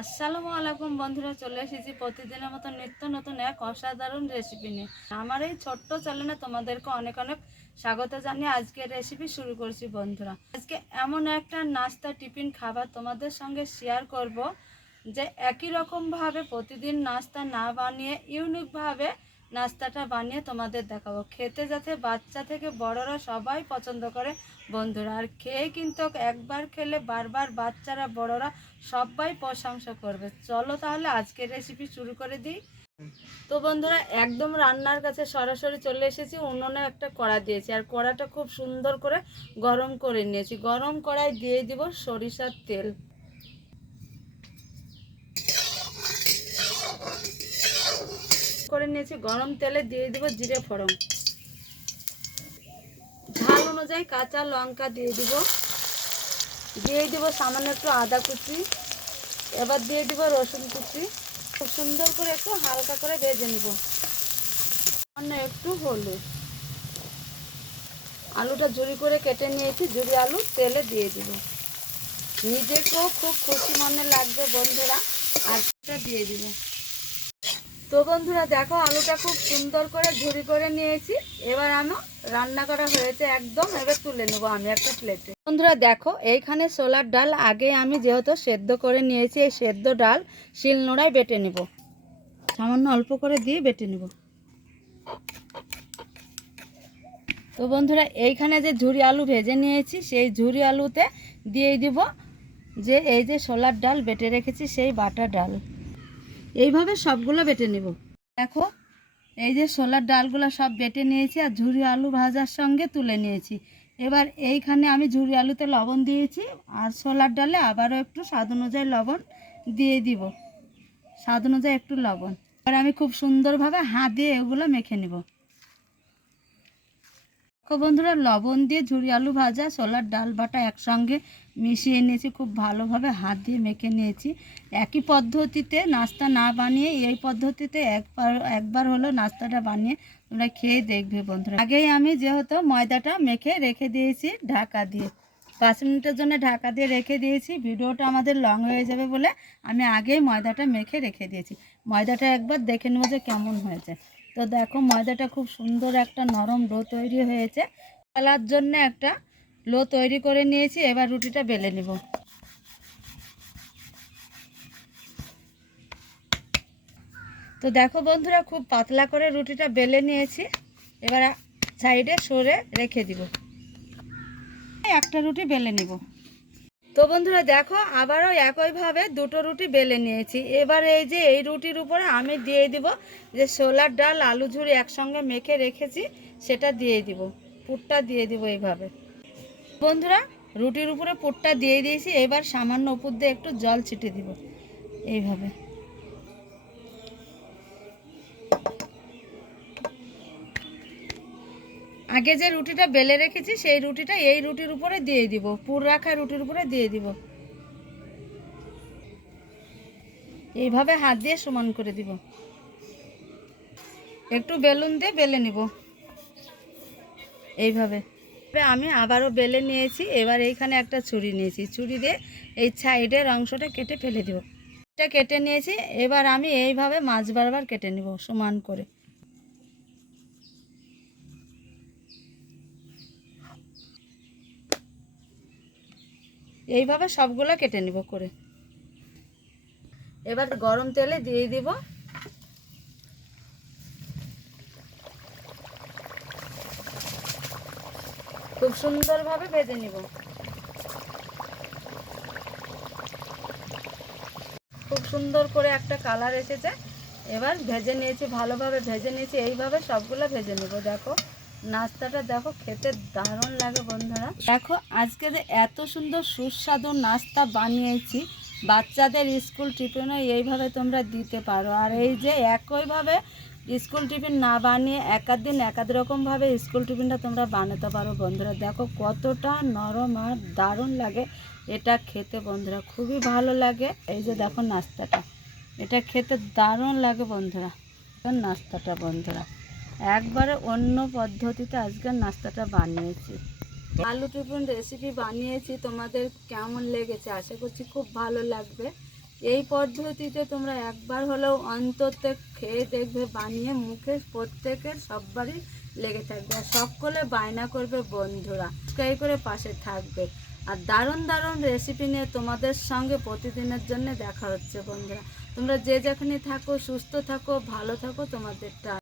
আসসালামু আলাইকুম বন্ধুরা, চলে এসেছি প্রতিদিনের মতো নিত্য নতুন এক অসাধারণ রেসিপি নিয়ে। আমার এই ছোট্ট চ্যানেলে তোমাদেরকে অনেক অনেক স্বাগত জানিয়ে আজকের রেসিপি শুরু করছি বন্ধুরা। আজকে এমন একটা নাস্তা টিফিন খাবার তোমাদের সঙ্গে শেয়ার করব যে একই রকমভাবে প্রতিদিন নাস্তা না বানিয়ে ইউনিকভাবে নাস্তাটা বানিয়ে তোমাদের দেখাবো। খেতে যাতে বাচ্চা থেকে বড়রা সবাই পছন্দ করে, বন্ধুরা। আর খেয়ে কিন্তু একবার খেলে বারবার বাচ্চারা, বড়রা সবাই প্রশংসা করবে। চলো তাহলে আজকের রেসিপি শুরু করে দিই। তো বন্ধুরা, একদম রান্নার কাছে সরাসরি চলে এসেছি। উনুনে একটা কড়া দিয়েছি। আর কড়াটা খুব সুন্দর করে গরম করে নিয়েছি। গরম কড়াই দিয়ে দিব সরিষার তেল। করে নিয়েছি, গরম তেলে দিয়ে দিব জিরে ফোড়ন। ঝাল অনুযায়ী কাঁচা লঙ্কা দিয়ে দিব। দিয়ে দিব সামান্য একটু আদা কুচি। এবার দিয়ে দিব রসুন কুচি। খুব সুন্দর করে একটু হালকা করে ভেজে নিব। সামান্য একটু হলুদ। আলুটা ঝুরি করে কেটে নিয়েছি, ঝুরি আলু তেলে দিয়ে দিব। নিজেকেও খুব খুশি মনে লাগবে বন্ধুরা। আর দিয়ে দিব। তো বন্ধুরা দেখো আলুটা খুব সুন্দর করে ঝুড়ি করে নিয়েছি। এবার আমি রান্না করা হয়েছে একদম। এবার তুলে নেব আমি একটা প্লেটে বন্ধুরা দেখো, এইখানে সোলার ডাল আগে আমি যেহেতু সেদ্ধ করে নিয়েছি, এই সেদ্ধ ডাল শিলনোড়ায় বেটে নেব। সামান্য অল্প করে দিয়ে বেটে নেব। তো বন্ধুরা, এইখানে যে ঝুড়ি আলু ভেজে নিয়েছি, সেই ঝুড়ি আলুতে দিয়ে দিব যে, এই যে সোলার ডাল বেটে রেখেছি, সেই বাটা ডাল। এইভাবে সবগুলো বেটে নেব। দেখো, এই যে সোলার ডালগুলো সব বেটে নিয়েছি আর ঝুরি আলু ভাজার সঙ্গে তুলে নিয়েছি। এবার এইখানে আমি ঝুরি আলুতে লবণ দিয়েছি আর সোলার ডালে আবারও একটু স্বাদ অনুযায়ী লবণ দিয়ে দিব। স্বাদ অনুযায়ী একটু লবণ। এবার আমি খুব সুন্দরভাবে হাত দিয়ে এগুলো মেখে নেব। বন্ধুরা, লবণ দিয়ে ঝুরি আলু ভাজা, ছোলার ডাল বাটা একসঙ্গে মিশিয়ে নিয়েছি, খুব ভালোভাবে হাত দিয়ে মেখে নিয়েছি। একই পদ্ধতিতে নাস্তা না বানিয়ে, এই পদ্ধতিতে একবার একবার হলো নাস্তাটা বানিয়ে তোমরা খেয়ে দেখবে বন্ধুরা। আগেই আমি যেহেতু ময়দাটা মেখে রেখে দিয়েছি ঢাকা দিয়ে। পাঁচ মিনিটের জন্য ঢাকা দিয়ে রেখে দিয়েছি, ভিডিওটা আমাদের লং হয়ে যাবে বলে আমি আগেই ময়দাটা মেখে রেখে দিয়েছি। ময়দাটা একবার দেখে নেব যে কেমন হয়েছে। তো দেখো ময়দাটা খুব সুন্দর একটা নরম ডো তৈরি হয়েছে। বেলার জন্য একটা লো তৈরি করে নিয়েছি, এবার রুটিটা বেলে নেব। তো দেখো বন্ধুরা, খুব পাতলা করে রুটিটা বেলে নিয়েছি। এবার সাইডে সরে রেখে দিব। একটা রুটি বেলে নিব। তো বন্ধুরা দেখো, আবারও একইভাবে দুটো রুটি বেলে নিয়েছি। এবার এই যে এই রুটির উপরে আমি দিয়ে দিব যে সোলার ডাল, আলু ঝুড়ি একসঙ্গে মেখে রেখেছি, সেটা দিয়ে দিব। পুরটা দিয়ে দিব এইভাবে। বন্ধুরা, রুটির উপরে পুরটা দিয়ে দিয়েছি, এবার সামান্য উপর দিয়ে একটু জল ছিটে দিব। এইভাবে। আগে যে রুটিটা বেলে রেখেছি, সেই রুটিটা এই রুটির উপরে দিয়ে দিব। পুর রাখা রুটির উপরে দিয়ে দিব। এইভাবে হাত দিয়ে সমান করে দিব। একটু বেলুন দিয়ে বেলে নিব। এইভাবে। আমি আবারও বেলে নিয়েছি, এবার এইখানে একটা ছুরি নিয়েছি। ছুরি দিয়ে এই সাইডের অংশটা কেটে ফেলে দিব। এটা কেটে নিয়েছি, এবার আমি এইভাবে মাছ বারবার কেটে নিব সমান করে। এইভাবে সবগুলো কেটে নিব করে। এবার গরম তেলে দিয়ে দিব। খুব সুন্দরভাবে ভেজে নিব। খুব সুন্দর করে একটা কালার এসেছে। এবার ভেজে নিয়েছি, ভালোভাবে ভেজে নিয়েছি, এইভাবে সবগুলো ভেজে নেব, দেখো। নাস্তাটা দেখো, খেতে দারুণ লাগে বন্ধুরা। দেখো, আজকে যে এত সুন্দর সুস্বাদু নাস্তা বানিয়েছি, বাচ্চাদের স্কুল টিফিনও এইভাবে তোমরা দিতে পারো। আর এই যে একইভাবে স্কুল টিফিন না বানিয়ে একাদ দিন একাদ রকমভাবে স্কুল টিফিনটা তোমরা বানাতে পারো বন্ধুরা। দেখো, কতটা নরম আর দারুণ লাগে এটা খেতে বন্ধুরা। খুবই ভালো লাগে। এই যে দেখো নাস্তাটা। এটা খেতে দারুণ লাগে বন্ধুরা। নাস্তাটা বন্ধুরা। একবারে অন্য পদ্ধতিতে আজকের নাস্তাটা বানিয়েছি। আলু টিফিন রেসিপি বানিয়েছি, তোমাদের কেমন লেগেছে? আশা করছি খুব ভালো লাগবে। এই পদ্ধতিতে তোমরা একবার হলেও অন্তত খেয়ে দেখবে, বানিয়ে মুখে প্রত্যেকের সববারই লেগে থাকবে। আর সকলে বায়না করবে বন্ধুরা সাবস্ক্রাইব করে পাশে থাকবে। আর দারুণ দারুণ রেসিপি নিয়ে তোমাদের সঙ্গে প্রতিদিনের জন্য দেখা হচ্ছে বন্ধুরা। তোমরা যে যেখানে থাকো, সুস্থ থাকো, ভালো থাকো তোমাদেরটা